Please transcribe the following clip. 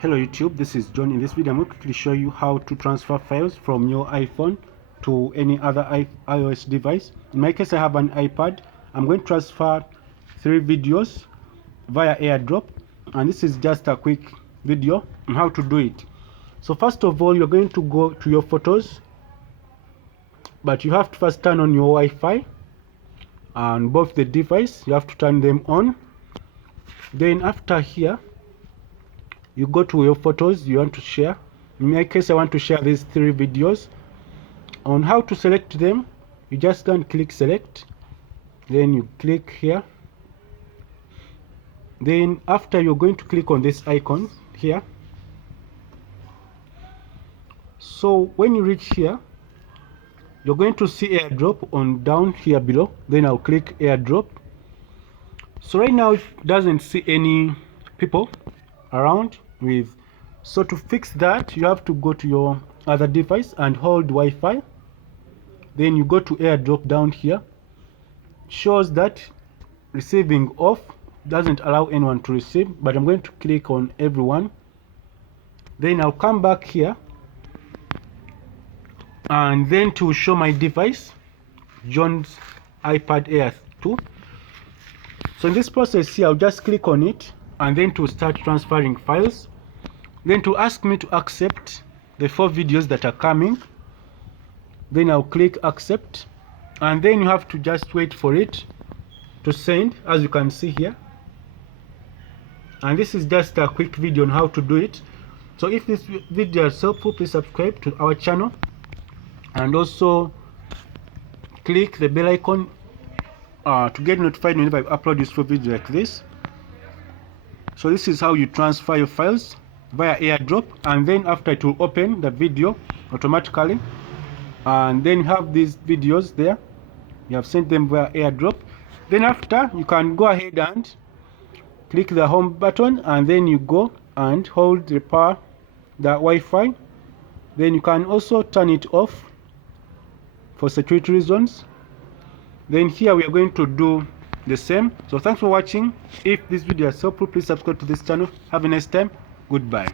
Hello YouTube, this is John. In this video I'm going to quickly show you how to transfer files from your iPhone to any other iOS device. In my case I have an iPad. I'm going to transfer 3 videos via AirDrop, and this is just a quick video on how to do it. So first of all, you're going to go to your photos, but you have to first turn on your Wi-Fi and both the device, you have to turn them on. Then after here, you go to your photos you want to share. In my case I want to share these 3 videos. On how to select them, you just go and click select, then you click here. Then after, you're going to click on this icon here. So when you reach here, you're going to see AirDrop on down here below. Then I'll click AirDrop. So right now it doesn't see any people around with, so to fix that you have to go to your other device and hold Wi-Fi. Then you go to AirDrop down here. Shows that receiving off, doesn't allow anyone to receive, but I'm going to click on everyone. Then I'll come back here, and then to show my device, John's iPad Air 2. So in this process here, I'll just click on it and then to start transferring files. Then to ask me to accept the 4 videos that are coming, then I'll click accept, and then you have to just wait for it to send, as you can see here. And this is just a quick video on how to do it. So if this video is helpful, please subscribe to our channel and also click the bell icon to get notified whenever I upload useful videos like this. So this is how you transfer your files via AirDrop, and then after it will open the video automatically, and then you have these videos there. You have sent them via AirDrop. Then after, you can go ahead and click the home button, and then you go and hold the Wi-Fi. Then you can also turn it off for security reasons. Then here we are going to do the same. So thanks for watching. If this video is helpful, please subscribe to this channel. Have a nice time. Goodbye.